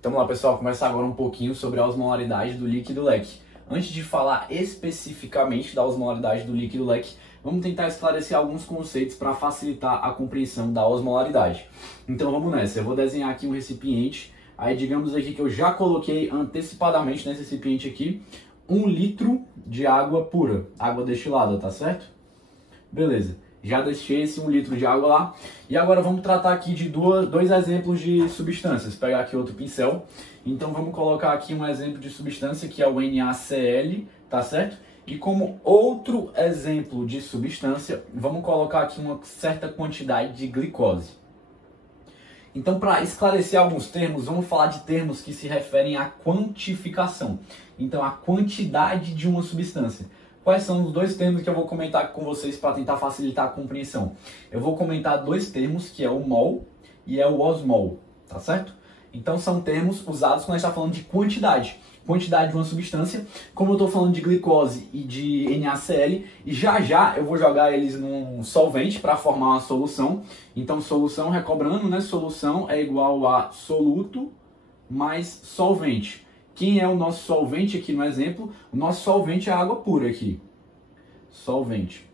Então vamos lá, pessoal, começar agora um pouquinho sobre a osmolaridade do líquido leque. Antes de falar especificamente da osmolaridade do líquido leque, vamos tentar esclarecer alguns conceitos para facilitar a compreensão da osmolaridade. Então vamos nessa, eu vou desenhar aqui um recipiente, aí digamos aqui que eu já coloquei antecipadamente nesse recipiente aqui 1 litro de água pura, água destilada, tá certo? Beleza. Já deixei esse 1 litro de água lá. E agora vamos tratar aqui de dois exemplos de substâncias. Vou pegar aqui outro pincel. Então vamos colocar aqui um exemplo de substância que é o NaCl, tá certo? E como outro exemplo de substância, vamos colocar aqui uma certa quantidade de glicose. Então, para esclarecer alguns termos, vamos falar de termos que se referem à quantificação. Então, a quantidade de uma substância. Quais são os dois termos que eu vou comentar com vocês para tentar facilitar a compreensão? Eu vou comentar dois termos, que é o mol e é o osmol, tá certo? Então são termos usados quando a gente está falando de quantidade. Quantidade de uma substância, como eu estou falando de glicose e de NaCl, e já eu vou jogar eles num solvente para formar uma solução. Então solução, recobrando, né? Solução é igual a soluto mais solvente. Quem é o nosso solvente aqui no exemplo? O nosso solvente é a água pura aqui. Solvente.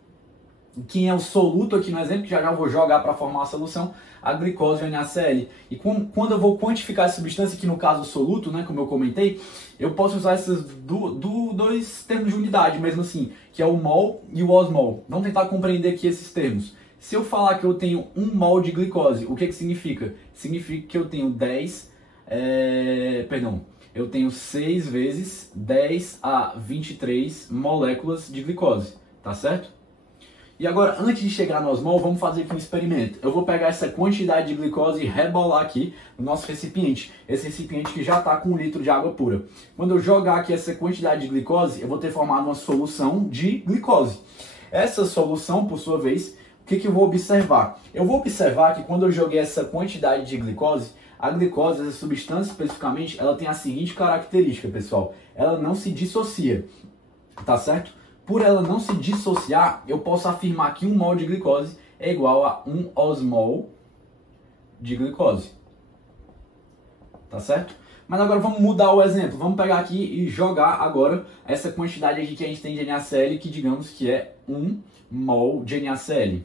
E quem é o soluto aqui no exemplo, que já vou jogar para formar a solução? A glicose e o NaCl. E quando eu vou quantificar essa substância, que no caso o soluto, né, como eu comentei, eu posso usar esses dois termos de unidade mesmo assim, que é o mol e o osmol. Vamos tentar compreender aqui esses termos. Se eu falar que eu tenho 1 mol de glicose, o que significa? Significa que eu tenho eu tenho 6 vezes 10 a 23 moléculas de glicose, tá certo? E agora, antes de chegar no osmol, vamos fazer aqui um experimento. Eu vou pegar essa quantidade de glicose e rebolar aqui no nosso recipiente. Esse recipiente que já está com 1 litro de água pura. Quando eu jogar aqui essa quantidade de glicose, eu vou ter formado uma solução de glicose. Essa solução, por sua vez, o que eu vou observar? Eu vou observar que quando eu joguei essa quantidade de glicose, a glicose, essa substância especificamente, ela tem a seguinte característica, pessoal. Ela não se dissocia, tá certo? Por ela não se dissociar, eu posso afirmar que 1 mol de glicose é igual a 1 osmol de glicose. Tá certo? Mas agora vamos mudar o exemplo. Vamos pegar aqui e jogar agora essa quantidade aqui que a gente tem de NaCl, que digamos que é 1 mol de NaCl.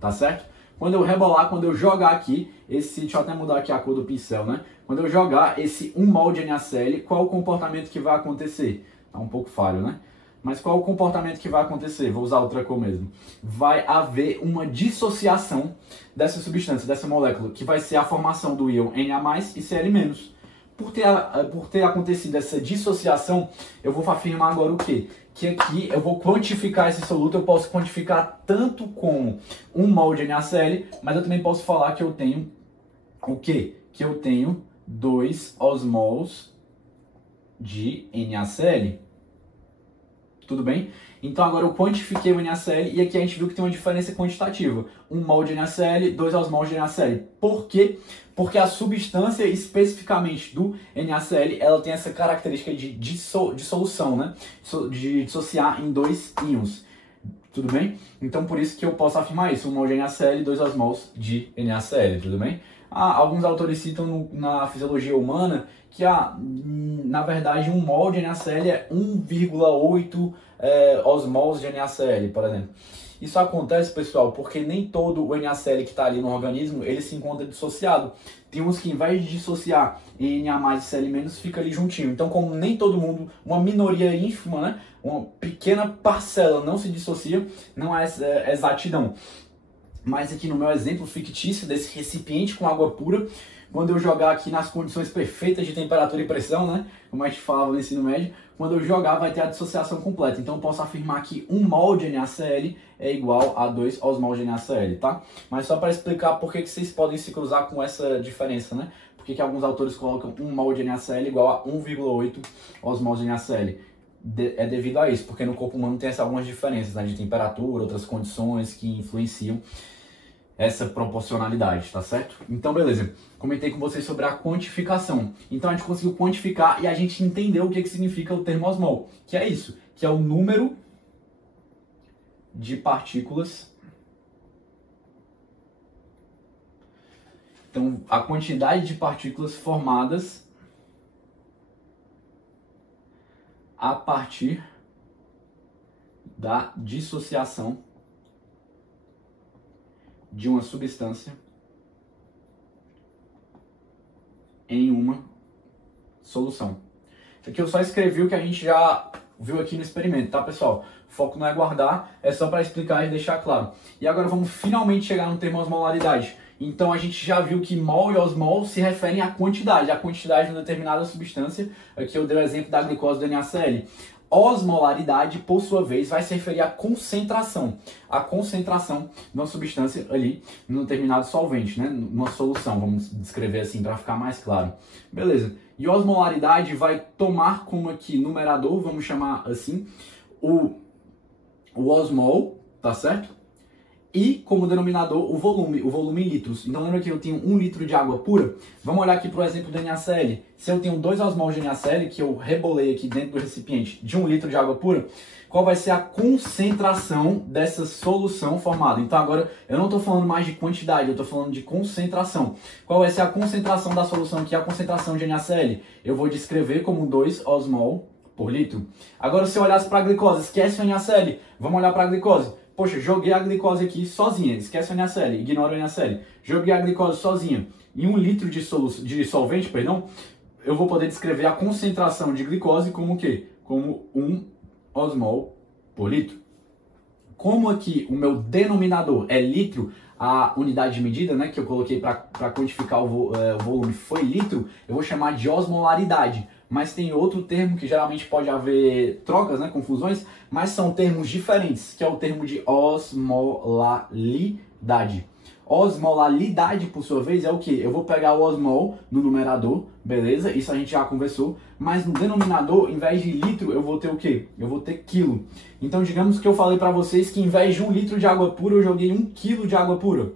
Tá certo? Quando eu rebolar, quando eu jogar aqui, deixa eu até mudar aqui a cor do pincel, né? Quando eu jogar esse 1 mol de NaCl, qual o comportamento que vai acontecer? Tá um pouco falho, né? Mas qual o comportamento que vai acontecer? Vou usar outra cor mesmo. Vai haver uma dissociação dessa substância, dessa molécula, que vai ser a formação do íon Na+, e Cl-. Por ter acontecido essa dissociação, eu vou afirmar agora o quê? Que aqui eu vou quantificar esse soluto, eu posso quantificar tanto como 1 mol de NaCl, mas eu também posso falar que eu tenho o quê? Que eu tenho 2 osmols de NaCl. Tudo bem? Então agora eu quantifiquei o NaCl e aqui a gente viu que tem uma diferença quantitativa. 1 mol de NaCl, 2 osmols de NaCl. Por quê? Porque a substância especificamente do NaCl, ela tem essa característica de dissolução, né? De dissociar em 2 íons. Tudo bem? Então por isso que eu posso afirmar isso. 1 mol de NaCl e 2 osmols de NaCl. Tudo bem? Alguns autores citam na fisiologia humana que na verdade 1 mol de NaCl é 1,8 osmols de NaCl, por exemplo. Isso acontece, pessoal, porque nem todo o NaCl que está ali no organismo, ele se encontra dissociado. Tem uns que, ao invés de dissociar em Na+, e Cl-, fica ali juntinho. Então, como nem todo mundo, uma minoria ínfima, né, uma pequena parcela não se dissocia, não é exatidão. Mas aqui no meu exemplo fictício desse recipiente com água pura, quando eu jogar aqui nas condições perfeitas de temperatura e pressão, né, como a gente falava no ensino médio, quando eu jogar vai ter a dissociação completa. Então eu posso afirmar que 1 mol de NaCl é igual a 2 osmols de NaCl, tá? Mas só para explicar por que vocês podem se cruzar com essa diferença, né? Por que alguns autores colocam 1 mol de NaCl igual a 1,8 osmols de NaCl. É devido a isso, porque no corpo humano tem algumas diferenças, né, de temperatura, outras condições que influenciam essa proporcionalidade, tá certo? Então, beleza. Comentei com vocês sobre a quantificação. Então, a gente conseguiu quantificar e a gente entendeu o que significa o termo osmol, que é isso, que é o número de partículas Então, a quantidade de partículas formadas a partir da dissociação de uma substância em uma solução. Isso aqui eu só escrevi o que a gente já viu aqui no experimento, tá, pessoal? O foco não é guardar, é só para explicar e deixar claro. E agora vamos finalmente chegar no termo osmolaridade. Então a gente já viu que mol e osmol se referem à quantidade de uma determinada substância. Aqui eu dei o exemplo da glicose do NaCl. Osmolaridade, por sua vez, vai se referir à concentração. A concentração de uma substância ali num determinado solvente, né? Numa solução, vamos descrever assim para ficar mais claro. Beleza. E osmolaridade vai tomar como aqui numerador, vamos chamar assim, o osmol, tá certo? E como denominador o volume em litros. Então lembra que eu tenho 1 litro de água pura? Vamos olhar aqui para o exemplo do NaCl. Se eu tenho 2 osmol de NaCl, que eu rebolei aqui dentro do recipiente de 1 litro de água pura, qual vai ser a concentração dessa solução formada? Então agora eu não estou falando mais de quantidade, eu estou falando de concentração. Qual vai ser a concentração da solução aqui? A concentração de NaCl eu vou descrever como 2 osmol por litro. Agora se eu olhasse para a glicose, esquece o NaCl, vamos olhar para a glicose. Poxa, joguei a glicose aqui sozinha, esquece o NaCl, ignora o NaCl. Joguei a glicose sozinha em 1 litro de solvente, eu vou poder descrever a concentração de glicose como o quê? Como 1 osmol por litro. Como aqui o meu denominador é litro, a unidade de medida, né, que eu coloquei para quantificar o volume foi litro, eu vou chamar de osmolaridade. Mas tem outro termo que geralmente pode haver trocas, né, confusões, mas são termos diferentes, que é o termo de osmolalidade. Osmolalidade, por sua vez, é o que? Eu vou pegar o osmol no numerador, beleza? Isso a gente já conversou. Mas no denominador, em vez de litro, eu vou ter o quê? Eu vou ter quilo. Então, digamos que eu falei para vocês que em vez de 1 litro de água pura, eu joguei 1 quilo de água pura.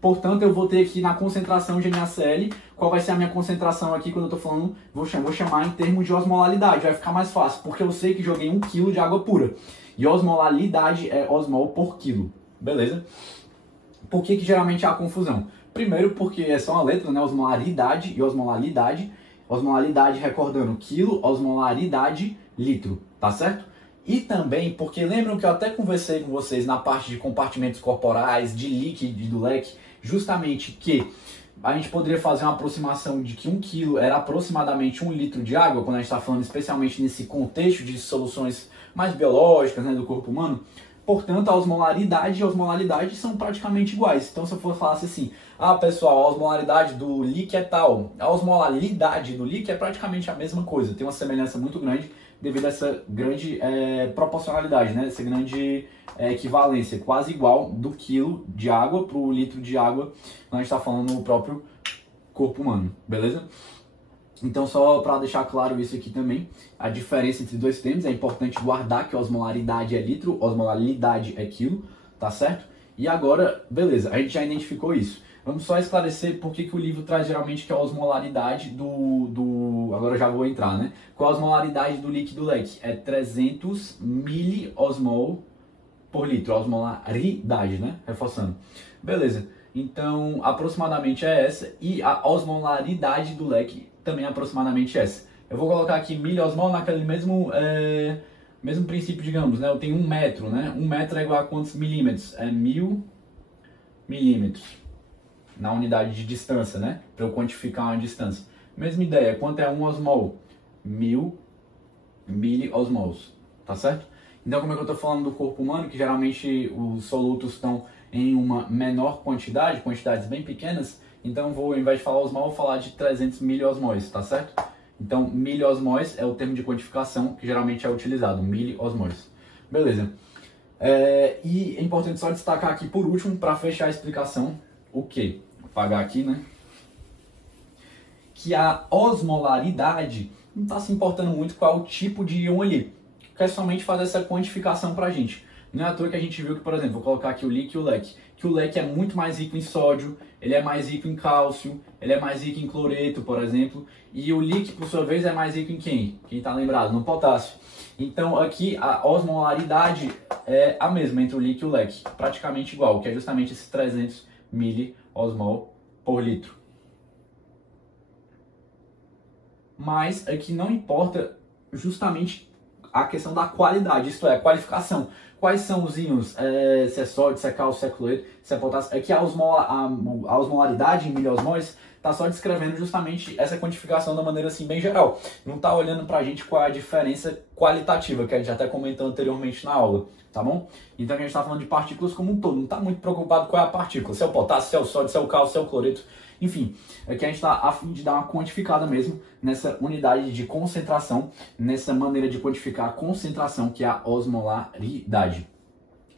Portanto, eu vou ter aqui na concentração de NaCl, qual vai ser a minha concentração aqui quando eu estou falando, vou chamar em termos de osmolaridade, vai ficar mais fácil, porque eu sei que joguei 1 kg de água pura. E osmolaridade é osmol por quilo, beleza? Por que geralmente há confusão? Primeiro porque é só uma letra, né? Osmolaridade e osmolalidade. Osmolalidade recordando quilo, osmolaridade litro, tá certo? E também porque lembram que eu até conversei com vocês na parte de compartimentos corporais, de líquido e do leque, justamente que a gente poderia fazer uma aproximação de que 1 kg era aproximadamente 1 litro de água, quando a gente está falando especialmente nesse contexto de soluções mais biológicas, né, do corpo humano. Portanto, a osmolaridade e a osmolalidade são praticamente iguais. Então, se eu for falar assim, pessoal, a osmolaridade do líquido é tal, a osmolalidade do líquido é praticamente a mesma coisa, tem uma semelhança muito grande devido a essa grande proporcionalidade, né? Essa grande equivalência, quase igual do quilo de água para o litro de água, quando a gente está falando no próprio corpo humano, beleza? Então, só para deixar claro isso aqui também, a diferença entre dois termos, é importante guardar que a osmolaridade é litro, osmolalidade é quilo, tá certo? E agora, beleza, a gente já identificou isso. Vamos só esclarecer por que o livro traz geralmente que a osmolaridade agora eu já vou entrar, né? Qual a osmolaridade do líquido leque? É 300 miliosmol por litro, a osmolaridade, né? Reforçando. Beleza, então aproximadamente é essa, e a osmolaridade do leque também é aproximadamente essa. Eu vou colocar aqui miliosmol naquele mesmo princípio, digamos, né? Eu tenho 1 metro, né? 1 metro é igual a quantos milímetros? É 1000 milímetros. Na unidade de distância, né? Para eu quantificar uma distância. Mesma ideia, quanto é 1 osmol? 1000 miliosmols, tá certo? Então, como é que eu estou falando do corpo humano, que geralmente os solutos estão em uma menor quantidade, quantidades bem pequenas, então vou, ao invés de falar osmol, vou falar de 300 miliosmóis, tá certo? Então, miliosmóis é o termo de quantificação que geralmente é utilizado, miliosmóis. Beleza. E é importante só destacar aqui por último, para fechar a explicação, o que? Vou apagar aqui, né? Que a osmolaridade não está se importando muito qual é o tipo de íon ali. Quer somente fazer essa quantificação para a gente. Não é à toa que a gente viu que, por exemplo, vou colocar aqui o líquido e o leque. Que o leque é muito mais rico em sódio, ele é mais rico em cálcio, ele é mais rico em cloreto, por exemplo. E o líquido, por sua vez, é mais rico em quem? Quem está lembrado? No potássio. Então, aqui a osmolaridade é a mesma entre o líquido e o leque. Praticamente igual, que é justamente esses 300 miliosmol por litro. mas aqui não importa justamente a questão da qualidade, isto é, a qualificação. Quais são os íons? Se é sódio, se é cálcio, se é cloreto, se é potássio. Aqui a osmolaridade em miliosmóis está só descrevendo justamente essa quantificação da maneira assim bem geral. Não está olhando para a gente qual é a diferença qualitativa, que a gente até comentou anteriormente na aula, tá bom? Então a gente está falando de partículas como um todo, não está muito preocupado com qual é a partícula, se é o potássio, se é o sódio, se é o cálcio, se é o cloreto. Enfim, aqui a gente está a fim de dar uma quantificada mesmo nessa unidade de concentração, nessa maneira de quantificar a concentração, que é a osmolaridade.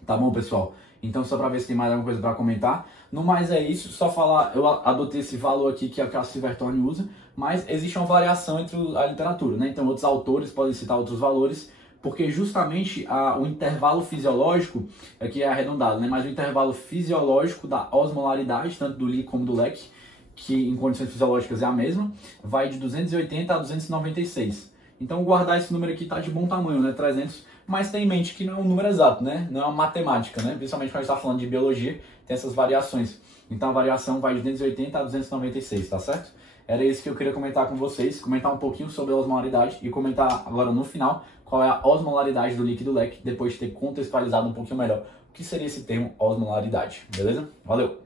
Tá bom, pessoal? Então, só para ver se tem mais alguma coisa para comentar. No mais é isso, só falar, eu adotei esse valor aqui que a Silverthorne usa, mas existe uma variação entre a literatura, né? Então, outros autores podem citar outros valores, porque justamente o intervalo fisiológico, aqui é arredondado, né? Mas o intervalo fisiológico da osmolaridade, tanto do Li como do Leck, que em condições fisiológicas é a mesma, vai de 280 a 296. Então guardar esse número aqui está de bom tamanho, né, 300, mas tem em mente que não é um número exato, né, não é uma matemática, né, principalmente quando a gente está falando de biologia, tem essas variações. Então a variação vai de 280 a 296, tá certo? Era isso que eu queria comentar com vocês, comentar um pouquinho sobre a osmolaridade e comentar agora no final qual é a osmolaridade do líquido Leck, depois de ter contextualizado um pouquinho melhor o que seria esse termo osmolaridade, beleza? Valeu!